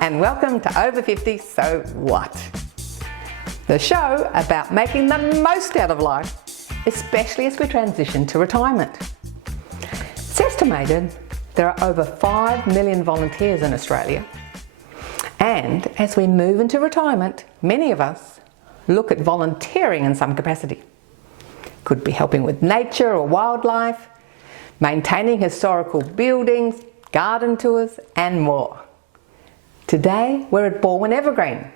And welcome to Over 50 So What? The show about making the most out of life, especially as we transition to retirement. It's estimated there are over 5 million volunteers in Australia. And as we move into retirement, many of us look at volunteering in some capacity. Could be helping with nature or wildlife, maintaining historical buildings, garden tours, and more. Today, we're at Balwyn Evergreen,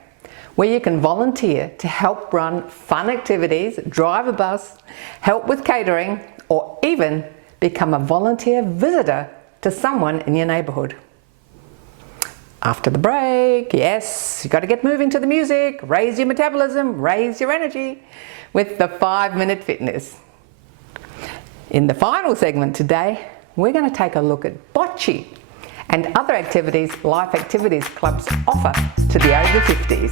where you can volunteer to help run fun activities, drive a bus, help with catering, or even become a volunteer visitor to someone in your neighbourhood. After the break, yes, you've got to get moving to the music, raise your metabolism, raise your energy with the 5-minute fitness. In the final segment today, we're going to take a look at Bocce and other activities life activities clubs offer to the over 50s.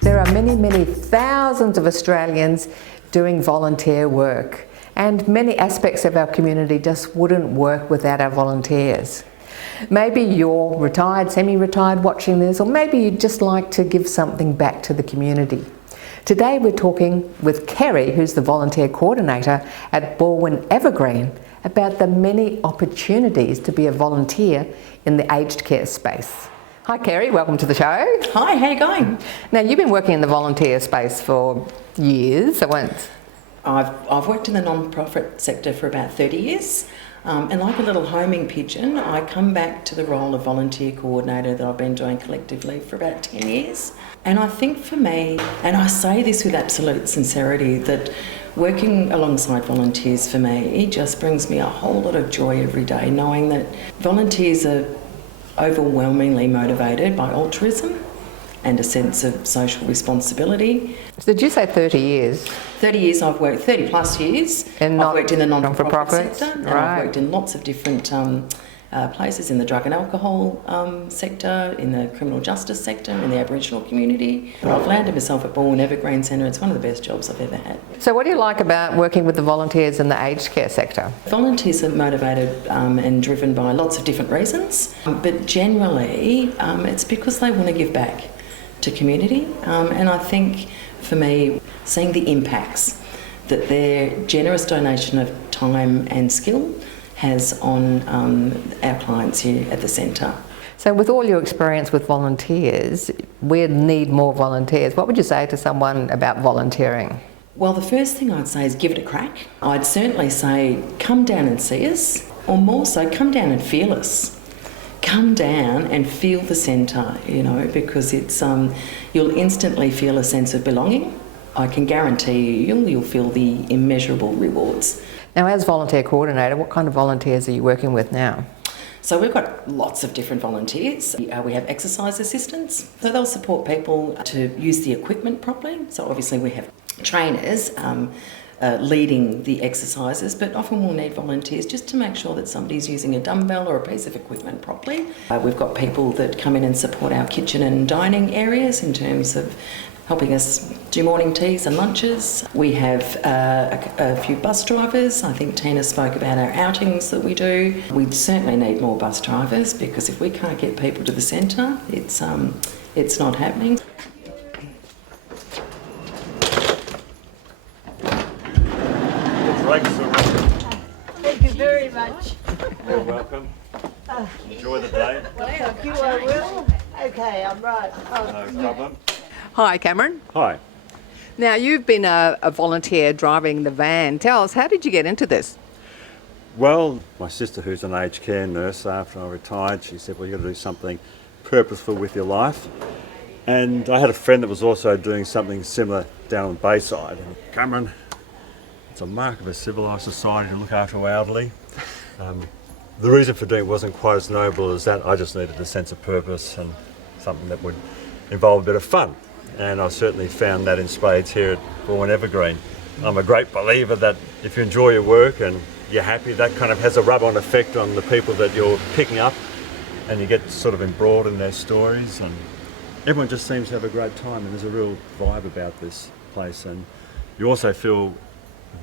There are many thousands of Australians doing volunteer work, and many aspects of our community just wouldn't work without our volunteers. Maybe you're retired, semi-retired watching this, or maybe you'd just like to give something back to the community. Today we're talking with Kerri, who's the volunteer coordinator at Balwyn Evergreen, about the many opportunities to be a volunteer in the aged care space. Hi Kerri, welcome to the show. Hi, how are you going? Now you've been working in the volunteer space for years, I've worked in the non-profit sector for about 30 years. And like a little homing pigeon, I come back to the role of volunteer coordinator that I've been doing collectively for about 10 years. And I think for me, and I say this with absolute sincerity, that working alongside volunteers for me, it just brings me a whole lot of joy every day, knowing that volunteers are overwhelmingly motivated by altruism and a sense of social responsibility. So did you say 30 years? 30 years I've worked, 30 plus years. And I've worked in the non-for-profit sector, and right. I've worked in lots of different places, in the drug and alcohol sector, in the criminal justice sector, in the Aboriginal community. But I've landed myself at Balwyn Evergreen Centre. It's one of the best jobs I've ever had. So what do you like about working with the volunteers in the aged care sector? Volunteers are motivated and driven by lots of different reasons, but generally it's because they want to give back to community, and I think for me, seeing the impacts that their generous donation of time and skill has on our clients here at the centre. So with all your experience with volunteers, we need more volunteers. What would you say to someone about volunteering? Well, the first thing I'd say is give it a crack. I'd certainly say come down and see us, or more so, come down and feel us. Come down and feel the centre, because it's you'll instantly feel a sense of belonging. I can guarantee you'll feel the immeasurable rewards. Now, as volunteer coordinator, what kind of volunteers are you working with now? So we've got lots of different volunteers. We have exercise assistants, so they'll support people to use the equipment properly. So obviously we have trainers leading the exercises, but often we'll need volunteers just to make sure that somebody's using a dumbbell or a piece of equipment properly. We've got people that come in and support our kitchen and dining areas in terms of helping us do morning teas and lunches. We have a few bus drivers. I think Tina spoke about our outings that we do. We certainly need more bus drivers, because if we can't get people to the centre, it's not happening. Thank you very much. You're welcome. Enjoy the day. Thank you, I will. Okay, I'm right. No problem. Hi, Cameron. Hi. Now, you've been a volunteer driving the van. Tell us, how did you get into this? Well, my sister, who's an aged care nurse, after I retired, she said, well, you've got to do something purposeful with your life. And I had a friend that was also doing something similar down on Bayside. And Cameron, it's a mark of a civilised society to look after our elderly. The reason for doing it wasn't quite as noble as that. I just needed a sense of purpose and something that would involve a bit of fun. And I certainly found that in spades here at Balwyn Evergreen. I'm a great believer that if you enjoy your work and you're happy, that kind of has a rub-on effect on the people that you're picking up, and you get sort of embroiled in their stories, and everyone just seems to have a great time, and there's a real vibe about this place. And you also feel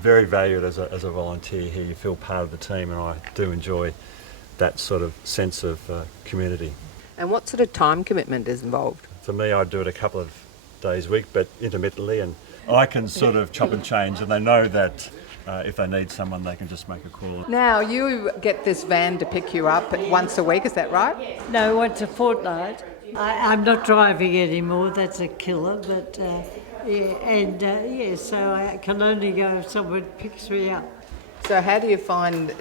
very valued as a volunteer here. You feel part of the team, and I do enjoy that sort of sense of community. And what sort of time commitment is involved? For me, I do it a couple of days a week, but intermittently, and I can sort of chop and change, and they know that if they need someone, they can just make a call. Now, you get this van to pick you up once a week, is that right? No, once a fortnight. I'm not driving anymore, that's a killer, but so I can only go if someone picks me up. So how do you find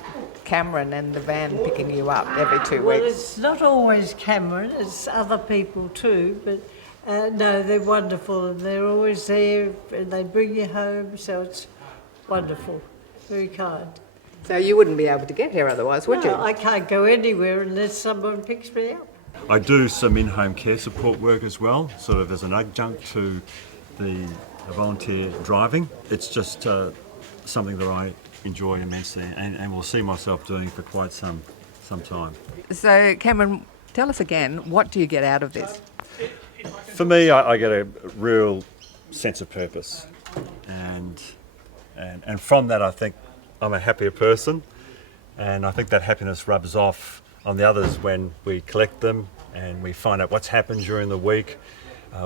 Cameron and the van picking you up every 2 Well, weeks? it's not always Cameron, it's other people too, but no, they're wonderful and they're always there and they bring you home, so it's wonderful, very kind. So you wouldn't be able to get here otherwise, would you? No, I can't go anywhere unless someone picks me up. I do some in-home care support work as well, sort of as an adjunct to the volunteer driving. It's just something that I enjoy immensely and will see myself doing for quite some time. So Cameron, tell us again, what do you get out of this? For me, I get a real sense of purpose, and from that I think I'm a happier person, and I think that happiness rubs off on the others when we collect them and we find out what's happened during the week,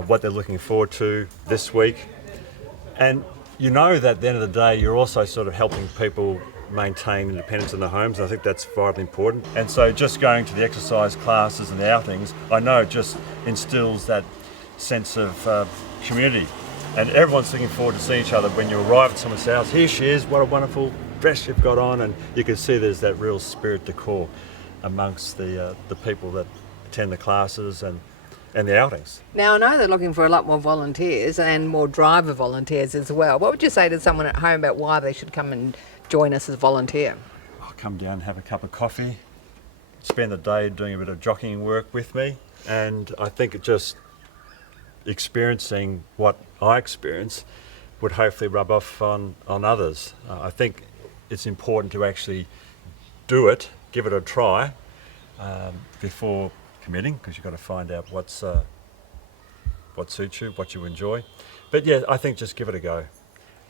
what they're looking forward to this week. And you know that at the end of the day you're also sort of helping people maintain independence in their homes, and I think that's vitally important. And so just going to the exercise classes and the outings, I know it just instills that sense of community, and everyone's looking forward to seeing each other. When you arrive at someone's house, here she is, what a wonderful dress you've got on, and you can see there's that real spirit de corps amongst the people that attend the classes and the outings. Now, I know they're looking for a lot more volunteers and more driver volunteers as well. What would you say to someone at home about why they should come and join us as a volunteer? I'll come down and have a cup of coffee, spend the day doing a bit of jockeying work with me, and I think it just experiencing what I experience would hopefully rub off on others. I think it's important to actually do it, give it a try before committing, because you've got to find out what suits you, what you enjoy. But yeah, I think just give it a go,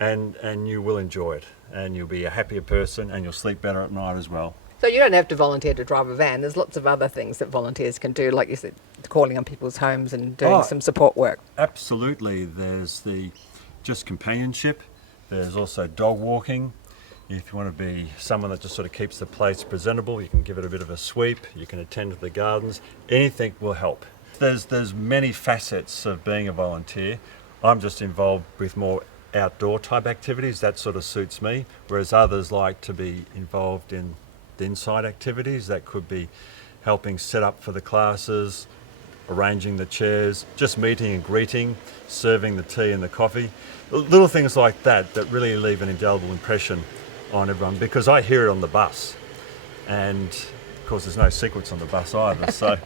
and you will enjoy it, and you'll be a happier person, and you'll sleep better at night as well. So you don't have to volunteer to drive a van. There's lots of other things that volunteers can do, like you said, calling on people's homes and doing some support work. Absolutely. There's the just companionship. There's also dog walking. If you want to be someone that just sort of keeps the place presentable, you can give it a bit of a sweep. You can attend to the gardens. Anything will help. There's many facets of being a volunteer. I'm just involved with more outdoor type activities. That sort of suits me, whereas others like to be involved in the inside activities. That could be helping set up for the classes, arranging the chairs, just meeting and greeting, serving the tea and the coffee. Little things like that that really leave an indelible impression on everyone, because I hear it on the bus, and of course there's no secrets on the bus either, so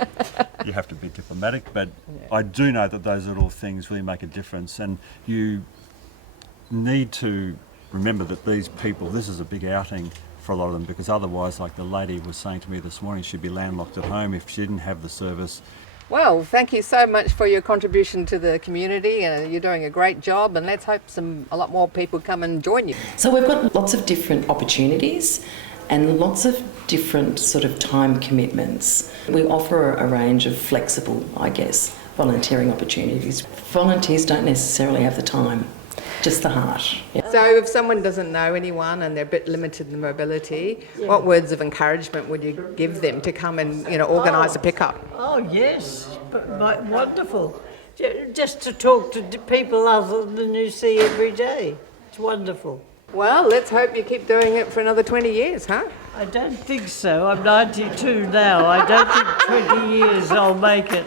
you have to be diplomatic, but I do know that those little things really make a difference, and you need to remember that these people, this is a big outing for a lot of them, because otherwise, like the lady was saying to me this morning, she'd be landlocked at home if she didn't have the service. Well, thank you so much for your contribution to the community, and you're doing a great job, and let's hope a lot more people come and join you. So we've got lots of different opportunities and lots of different sort of time commitments. We offer a range of flexible, volunteering opportunities. Volunteers don't necessarily have the time, just the heart. Yeah. So if someone doesn't know anyone and they're a bit limited in mobility, what words of encouragement would you give them to come and organise a pickup? Oh yes, wonderful. Just to talk to people other than you see every day. It's wonderful. Well, let's hope you keep doing it for another 20 years, huh? I don't think so. I'm 92 now. I don't think 20 years I'll make it.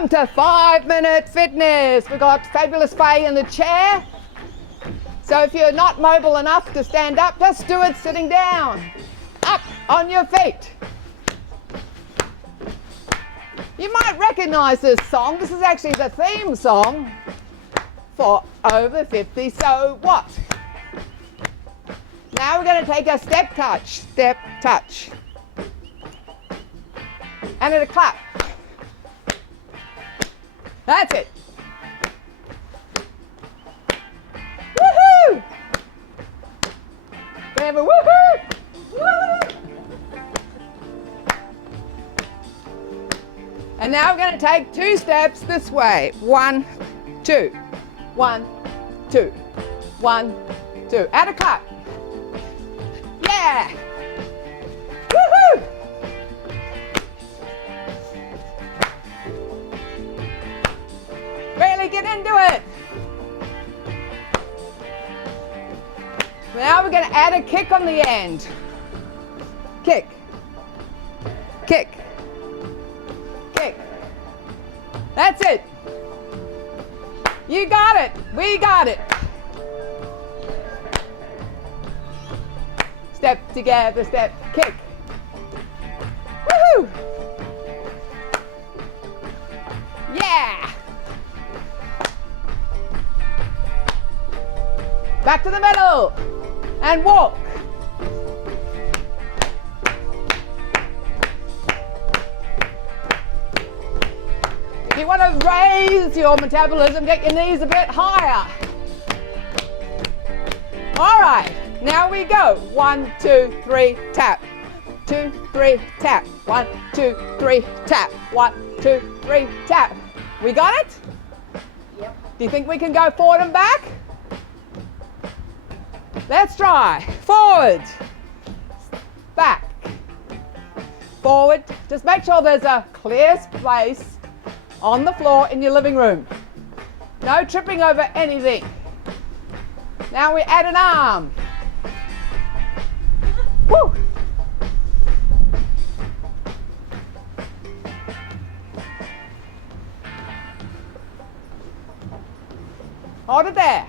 Welcome to 5 Minute Fitness. We've got fabulous Faye in the chair. So if you're not mobile enough to stand up, just do it sitting down. Up on your feet. You might recognise this song. This is actually the theme song for Over 50 So What? Now we're going to take a step touch, and a clap. That's it. Woohoo! We have a woohoo! Woo! And now we're going to take 2 steps this way. 1, 2. 1, 2. 1, 2. And a clap. Yeah! Woohoo! Really get into it. Now we're going to add a kick on the end. Kick. Kick. Kick. That's it. You got it. We got it. Step together, step, kick. Woohoo! Yeah! Back to the middle and walk. If you want to raise your metabolism, get your knees a bit higher. All right. Now we go. 1, 2, 3, tap. 2, 3, tap. 1, 2, 3, tap. 1, 2, 3, tap. We got it? Yep. Do you think we can go forward and back? Let's try. Forward. Back. Forward. Just make sure there's a clear space on the floor in your living room. No tripping over anything. Now we add an arm. Woo! Hold it there.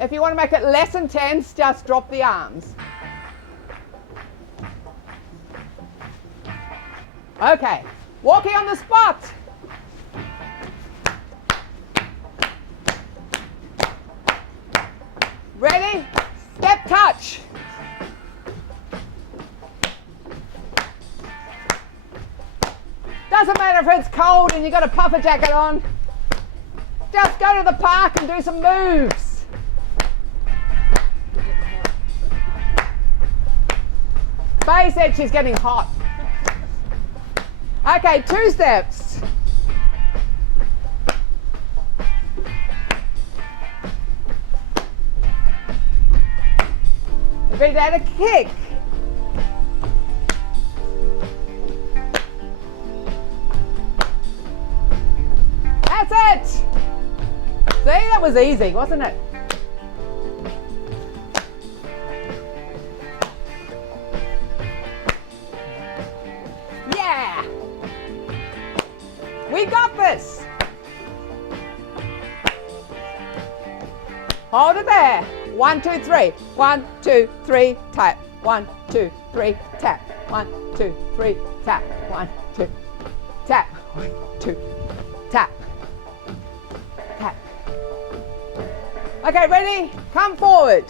If you want to make it less intense, just drop the arms. Okay, walking on the spot. Ready? Step touch. Doesn't matter if it's cold and you've got a puffer jacket on. Just go to the park and do some moves. Faye said she's getting hot. Okay, 2 steps. Ready to add a kick. That's it. See, that was easy, wasn't it? Yeah. We got this. Hold it there. 1, 2, 3. 1, 2, 3, tap. 1, 2, 3, tap. 1, 2, 3, tap. 1, 2, tap. 1, 2, tap. Tap. Okay, ready? Come forward.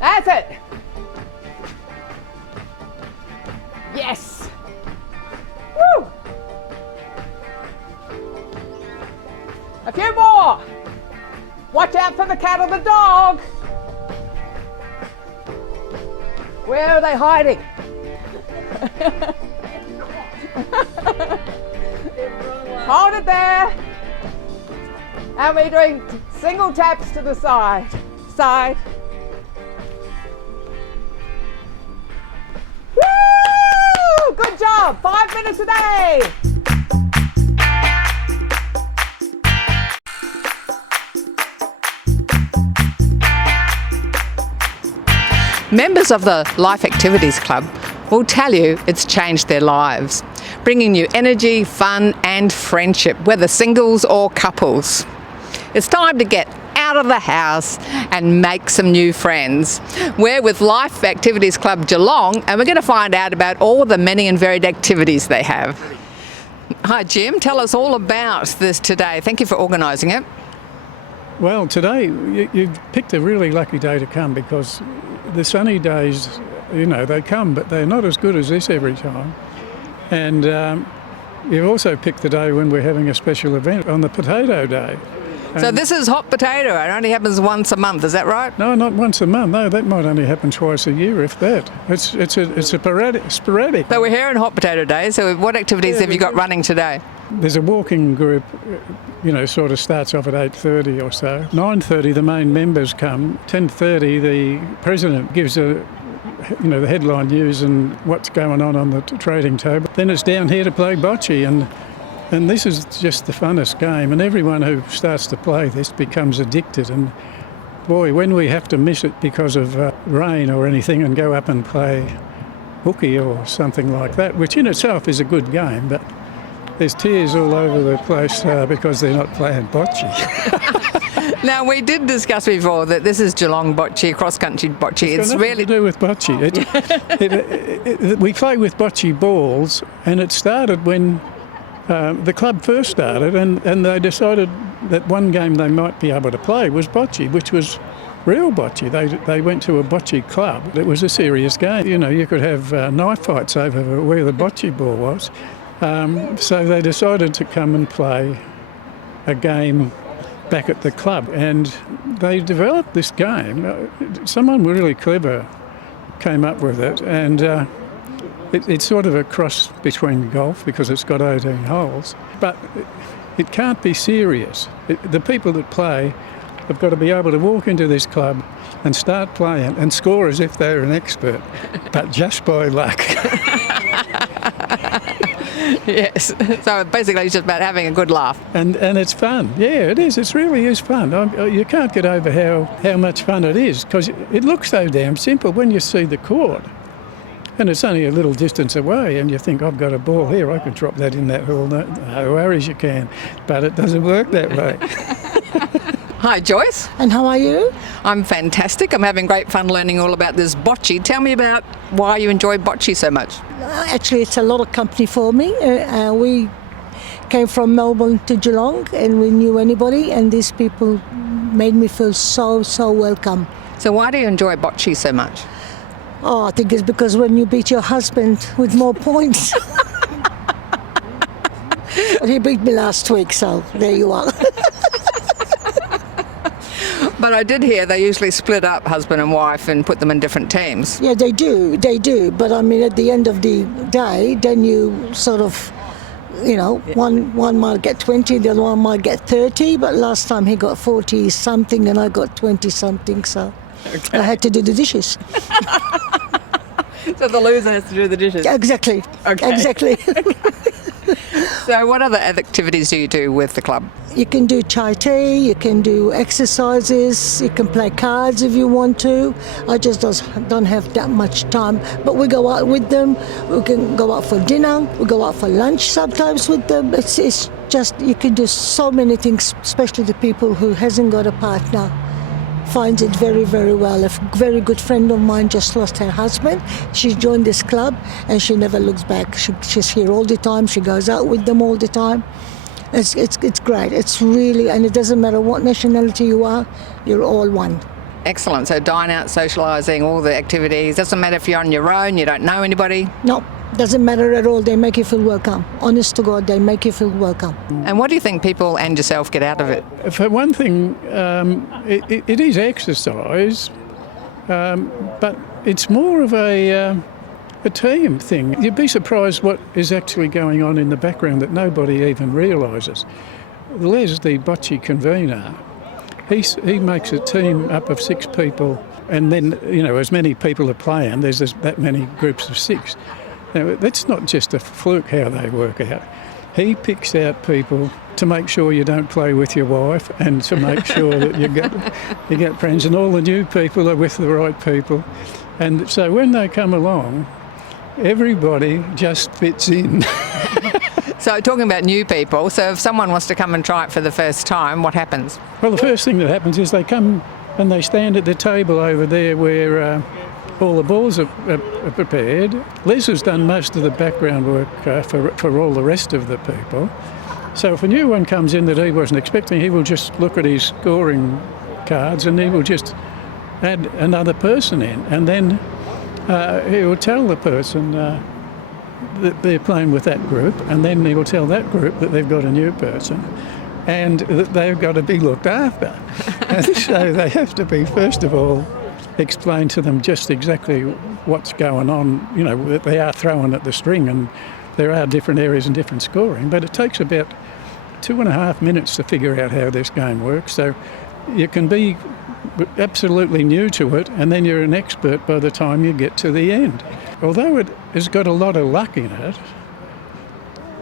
That's it. Yes. Woo. A few more. Watch out for the cat or the dog. Where are they hiding? Hold it there. And we're doing single taps to the side. Side. Woo! Good job. 5 minutes a day. Members of the Life Activities Club will tell you it's changed their lives, bringing you energy, fun and friendship, whether singles or couples. It's time to get out of the house and make some new friends. We're with Life Activities Club Geelong and we're going to find out about all the many and varied activities they have. Hi Jim, tell us all about this today. Thank you for organising it. Well, today you've picked a really lucky day to come because the sunny days, you know, they come, but they're not as good as this every time. And you've also picked the day when we're having a special event on the Potato Day. So this is hot potato. It only happens once a month, is that right? No, not once a month. No, that might only happen twice a year, if that. It's sporadic. So we're here on Hot Potato Day. So what activities have you got running today? There's a walking group, you know, sort of starts off at 8:30 or so. 9:30 the main members come. 10:30 the president gives the headline news and what's going on the trading table. Then it's down here to play bocce and this is just the funnest game, and everyone who starts to play this becomes addicted. And boy, when we have to miss it because of rain or anything and go up and play hooky or something like that, which in itself is a good game, but there's tears all over the place because they're not playing bocce. Now, we did discuss before that this is Geelong bocce, cross-country bocce. It's really to do with bocce. We play with bocce balls, and it started when the club first started, and they decided that one game they might be able to play was bocce, which was real bocce. They went to a bocce club. It was a serious game. You know, you could have knife fights over where the bocce ball was. So they decided to come and play a game back at the club, and they developed this game. Someone really clever came up with it, and it's sort of a cross between golf because it's got 18 holes, but it can't be serious. The people that play have got to be able to walk into this club and start playing and score as if they're an expert, but just by luck. Yes, so basically it's just about having a good laugh. And it's fun. Yeah, it is. It really is fun. You can't get over how much fun it is because it looks so damn simple when you see the court. And it's only a little distance away and you think, I've got a ball here, I can drop that in that hole. No worries, you can. But it doesn't work that way. Hi Joyce. And how are you? I'm fantastic. I'm having great fun learning all about this bocce. Tell me about why you enjoy bocce so much. Actually, it's a lot of company for me. We came from Melbourne to Geelong and we knew anybody, and these people made me feel so welcome. So why do you enjoy bocce so much? Oh, I think it's because when you beat your husband with more points. He beat me last week, so there you are. But I did hear they usually split up husband and wife and put them in different teams. Yeah, they do. But I mean, at the end of the day, then you sort of, you know, one might get 20, the other one might get 30, but last time he got 40 something and I got 20 something, so okay. I had to do the dishes. So the loser has to do the dishes? Exactly. Okay. Exactly. So what other activities do you do with the club? You can do chai tea, you can do exercises, you can play cards if you want to. I just don't have that much time. But we go out with them, we can go out for dinner, we go out for lunch sometimes with them. It's just, you can do so many things, especially the people who hasn't got a partner. Finds it very, very well. A very good friend of mine just lost her husband. She joined this club and she never looks back. She's here all the time. She goes out with them all the time. It's great. It's really, and it doesn't matter what nationality you are, you're all one. Excellent. So dine out, socialising, all the activities. Doesn't matter if you're on your own, you don't know anybody? No, doesn't matter at all. They make you feel welcome. Honest to God, they make you feel welcome. And what do you think people and yourself get out of it? For one thing, it is exercise, but it's more of a team thing. You'd be surprised what is actually going on in the background that nobody even realises. Les, the bocce convener, he makes a team up of 6 people, and then, you know, as many people are playing, there's that many groups of 6. Now, that's not just a fluke how they work out. he picks out people to make sure you don't play with your wife and to make sure that you get friends, and all the new people are with the right people. And so when they come along, everybody just fits in. So talking about new people, so if someone wants to come and try it for the first time, what happens? Well, the first thing that happens is they come and they stand at the table over there where all the balls are prepared. Liz has done most of the background work for all the rest of the people. So if a new one comes in that he wasn't expecting, he will just look at his scoring cards and he will just add another person in. And then he will tell the person that they're playing with that group, and then he will tell that group that they've got a new person and that they've got to be looked after. And so they have to be, first of all, explain to them just exactly what's going on. You know, that they are throwing at the string and there are different areas and different scoring, but it takes about 2.5 minutes to figure out how this game works. So you can be absolutely new to it and then you're an expert by the time you get to the end. Although it has got a lot of luck in it,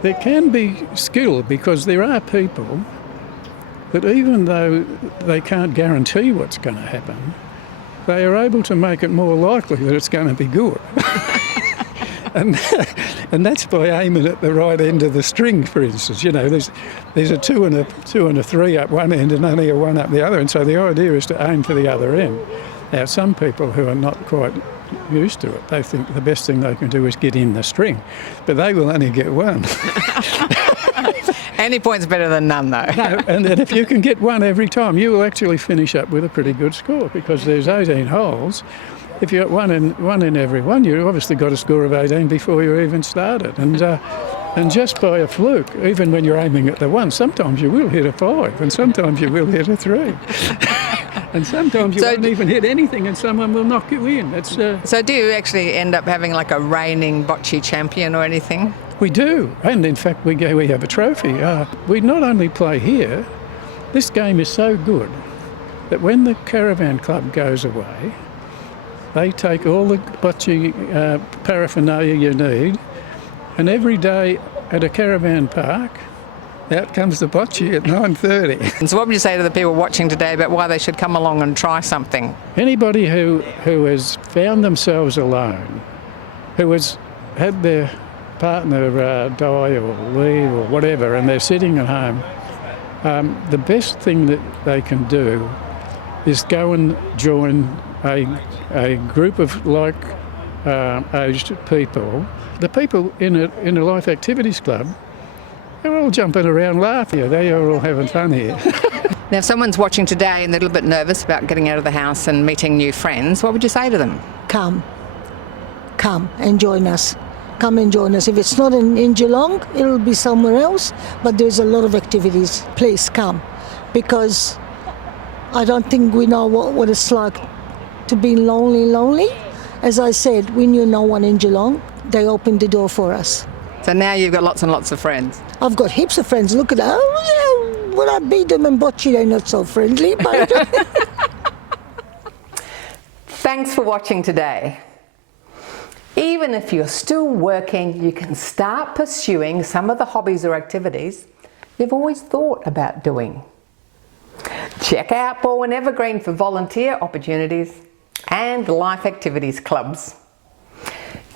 there can be skill, because there are people that even though they can't guarantee what's going to happen, they are able to make it more likely that it's going to be good. And that's by aiming at the right end of the string, for instance. You know, there's a 2 and a 3 up one end and only a 1 up the other, and so the idea is to aim for the other end. Now, some people who are not quite used to it, they think the best thing they can do is get in the string, but they will only get 1. Any point's better than none, though. No, and then if you can get 1 every time, you will actually finish up with a pretty good score, because there's 18 holes. If you got one in every one, you obviously got a score of 18 before you even started. And just by a fluke, even when you're aiming at the 1, sometimes you will hit a 5 and sometimes you will hit a 3. And sometimes you won't even hit anything and someone will knock you in. So do you actually end up having like a reigning bocce champion or anything? We do, and in fact we have a trophy. We not only play here, this game is so good that when the caravan club goes away, they take all the bocce paraphernalia you need, and every day at a caravan park, out comes the bocce at 9:30. And so what would you say to the people watching today about why they should come along and try something? Anybody who has found themselves alone, who has had their partner die or leave or whatever, and they're sitting at home, the best thing that they can do is go and join a group of like-aged people. The people in a life activities club, they're all jumping around laughing. They are all having fun here. Now, if someone's watching today and they're a little bit nervous about getting out of the house and meeting new friends, what would you say to them? Come and join us. Come and join us. If it's not in Geelong, it'll be somewhere else, but there's a lot of activities. Please come, because I don't think we know what it's like to be lonely. As I said, we knew no one in Geelong. They opened the door for us. So now you've got lots and lots of friends. I've got heaps of friends. Look at that. Oh, yeah, when I beat them in bocce, they're not so friendly. But Thanks for watching today. Even if you're still working, you can start pursuing some of the hobbies or activities you've always thought about doing. Check out Balwyn Evergreen for volunteer opportunities and life activities clubs.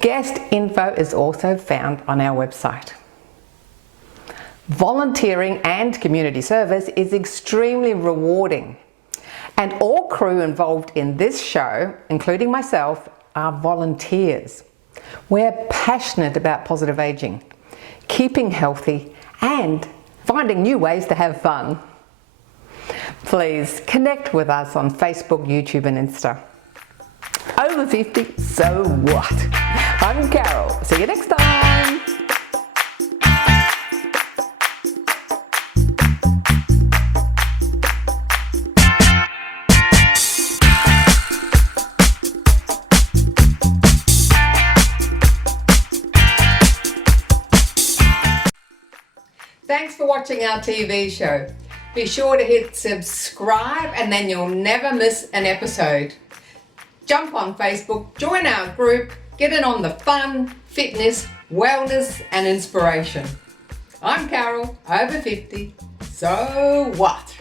Guest info is also found on our website. Volunteering and community service is extremely rewarding, and all crew involved in this show, including myself, are volunteers. We're passionate about positive ageing, keeping healthy and finding new ways to have fun. Please connect with us on Facebook, YouTube and Insta. Over 50, so what? I'm Carol. See you next time. Thanks for watching our TV show. Be sure to hit subscribe and then you'll never miss an episode. Jump on Facebook, join our group, get in on the fun, fitness, wellness and inspiration. I'm Carol, over 50. So what?